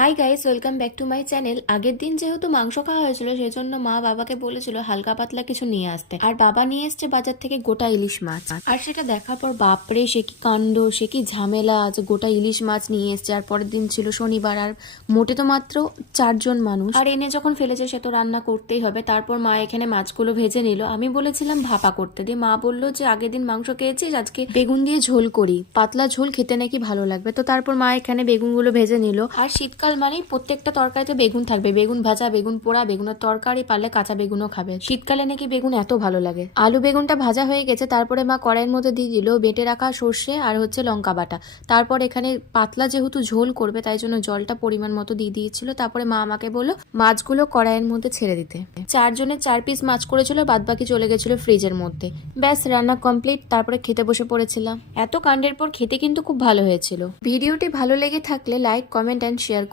Hi guys, welcome back to my channel. আগের দিন যেহেতু মাংস খাওয়া হয়েছিল সেজন্য মা বাবাকে বলেছিল হালকা পাতলা কিছু নিয়ে আসতে, আর বাবা নিয়ে এসছে বাজার থেকে গোটা ইলিশ মাছ। আর সেটা দেখার পর বাপরে সে কি কাণ্ড, সে কি ঝামেলা, যে গোটা ইলিশ মাছ নিয়ে এসছে। আর পরের দিন ছিল শনিবার, আর মোটে তো মাত্র 4জন মানুষ, আর এনে যখন ফেলেছে সে তো রান্না করতেই হবে। তারপর মা এখানে মাছগুলো ভেজে নিল। আমি বলেছিলাম ভাপা করতে, দিয়ে মা বললো যে আগের দিন মাংস খেয়েছিস, আজকে বেগুন দিয়ে ঝোল করি, পাতলা ঝোল খেতে নাকি ভালো লাগবে। তো তারপর মা এখানে বেগুনগুলো ভেজে নিল। আর শীতকাল মানেই প্রত্যেকটা তরকারিতে বেগুন থাকবে, বেগুন ভাজা, বেগুন পোড়া, বেগুনের তরকারি, পারলে কাঁচা বেগুনও খাবে। শীতকালে নাকি বেগুন এত ভালো লাগে। আলু বেগুনটা ভাজা হয়ে গেছে, তারপরে মা কড়াইয়ের মধ্যে দিয়ে দিল বেটে রাখা সর্ষে আর লঙ্কা বাটা। তারপর এখানে পাতলা যেহেতু ঝোল করবে তাই জন্য জলটা পরিমাণ মতো দিয়ে দিয়েছিল। তারপরে মা আমাকে বললো মাছগুলো কড়াইয়ের মধ্যে ছেড়ে দিতে। 4 জনের 4 পিস মাছ করেছিল, বাদ বাকি চলে গেছিল ফ্রিজের মধ্যে। ব্যাস, রান্না কমপ্লিট। তারপরে খেতে বসে পড়েছিলাম। এত কাণ্ডের পর খেতে কিন্তু খুব ভালো হয়েছিল। ভিডিওটি ভালো লেগে থাকলে লাইক, কমেন্ট অ্যান্ড শেয়ার